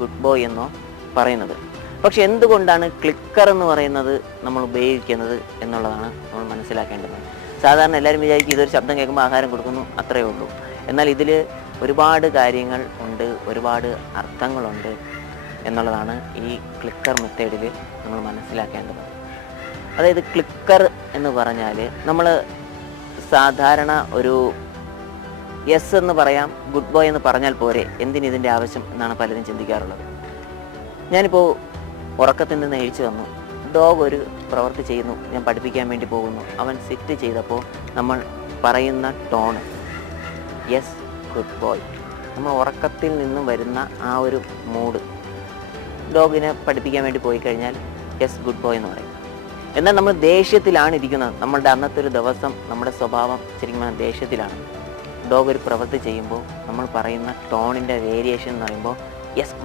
Good boy എന്നോ പറയുന്നത്. പക്ഷെ എന്തുകൊണ്ടാണ് ക്ലിക്കർ എന്ന് പറയുന്നത് നമ്മൾ ഉപയോഗിക്കുന്നത് എന്നുള്ളതാണ് നമ്മൾ മനസ്സിലാക്കേണ്ടത്. സാധാരണ എല്ലാവരും വിചാരിക്കും ഇതൊരു ശബ്ദം കേൾക്കുമ്പോൾ ആഹാരം കൊടുക്കുന്നു, അത്രയേ ഉള്ളൂ. എന്നാൽ ഇതിൽ ഒരുപാട് കാര്യങ്ങൾ ഉണ്ട്, ഒരുപാട് അർത്ഥങ്ങളുണ്ട് എന്നുള്ളതാണ് ഈ ക്ലിക്കർ മെത്തേഡിൽ നമ്മൾ മനസ്സിലാക്കേണ്ടത്. അതായത് ക്ലിക്കർ എന്ന് പറഞ്ഞാൽ നമ്മൾ സാധാരണ ഒരു യെസ് എന്ന് പറയാം, ഗുഡ് ബോയ് എന്ന് പറഞ്ഞാൽ പോരെ, എന്തിന് ഇതിൻ്റെ ആവശ്യം എന്നാണ് പലരും ചിന്തിക്കാറുള്ളത്. ഞാനിപ്പോൾ ഉറക്കത്തിൽ നിന്ന് എഴുതിച്ചു വന്നു, ഡോഗ് ഒരു പ്രവൃത്തി ചെയ്യുന്നു, ഞാൻ പഠിപ്പിക്കാൻ വേണ്ടി പോകുന്നു, അവൻ സിറ്റ് ചെയ്തപ്പോൾ നമ്മൾ പറയുന്ന ടോണ് യെസ് ഗുഡ് ബോയ്. നമ്മൾ ഉറക്കത്തിൽ നിന്നും വരുന്ന ആ ഒരു മൂഡ്, ഡോഗിനെ പഠിപ്പിക്കാൻ വേണ്ടി പോയി കഴിഞ്ഞാൽ യെസ് ഗുഡ് ബോയ് എന്ന് പറയും. എന്നാൽ നമ്മൾ ദേഷ്യത്തിലാണ് ഇരിക്കുന്നത്, നമ്മളുടെ അന്നത്തെ ഒരു ദിവസം നമ്മുടെ സ്വഭാവം ശരിക്കും ദേഷ്യത്തിലാണ്. ഡോഗ് ഒരു പ്രവൃത്തി ചെയ്യുമ്പോൾ നമ്മൾ പറയുന്ന ടോണിൻ്റെ വേരിയേഷൻ എന്ന് പറയുമ്പോൾ യെസ്